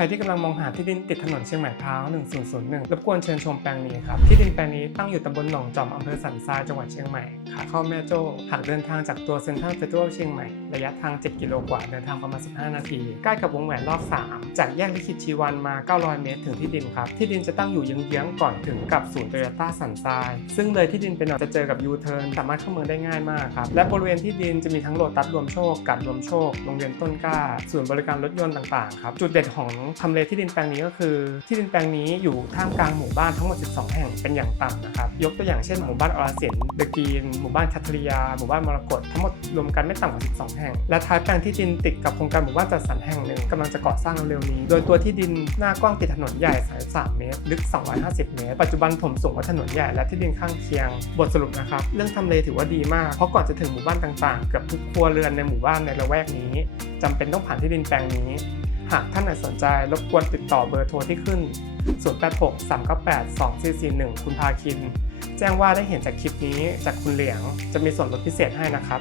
ครที่กำลังมองหาที่ดินติดถนนเชียงใหม่พร้าว 1001 รบกวนเชิญชมแปลงนี้ครับ ที่ดินแปลงนี้ตั้งอยู่ตำบลหนองจอมอำเภอสันทรายจังหวัดเชียงใหม่ ขาเข้าแม่โจ้ หากเดินทางจากตัวเซ็นทรัลเฟสติวัลเชียงใหม่ ระยะทาง 7 กิโลกว่า เดินทางประมาณ 15 นาที ใกล้กับวงแหวนรอบ 3 จากแยกลิขิตชีวันมา 900 เมตร ถึงที่ดินครับ ที่ดินจะตั้งอยู่เยื้องๆก่อนถึงกับศูนย์โตโยต้าสันทราย ซึ่งเลยที่ดินไปหน่อยจะเจอกับยูเทิร์นสามารถเข้าเมืองได้ง่ายมากครับ และบริเวณที่ดินจะมีทั้งโลตัสรวมโชคกัดรวมโชคโรงเรียนต้นกล้าศูนย์บริการรถยนต์ต่างๆครับจุดเด่นของทำเลที่ดินแปลงนี้ก็คือ ที่ดินแปลงนี้อยู่ท่ามกลางหมู่บ้านทั้งหมด 12 แห่งเป็นอย่างต่ำนะครับ ยกตัวอย่างเช่นหมู่บ้านอรสินเดกีน หมู่บ้านคัทริยา หมู่บ้านมรกตทั้งหมดรวมกันไม่ต่ำกว่า 12 แห่ง และท้ายแปลงที่ดินติดกับโครงการหมู่บ้านจัดสรรแห่งหนึ่งกำลังจะก่อสร้างเร็วๆนี้ โดยตัวที่ดินหน้ากว้างติดถนนใหญ่สาย3เมตร ลึก 250 เมตร ปัจจุบันถมสูงกว่าถนนใหญ่และที่ดินข้างเคียง บทสรุปนะครับ เรื่องทำเลถือว่าดีมาก เพราะก่อนจะถึงหมู่บ้านต่างๆ เกือบทุกครัวเรือนในหมู่บ้านในละแวกนี้จำเป็นต้องผ่านที่ดินแปลงนี้ หากท่านไหนสนใจรบกวนติดต่อเบอร์โทรที่ขึ้น 086 398 2441 คุณพาคิน แจ้งว่าได้เห็นจากคลิปนี้จากคุณเหลียงจะมีส่วนลดพิเศษให้นะครับ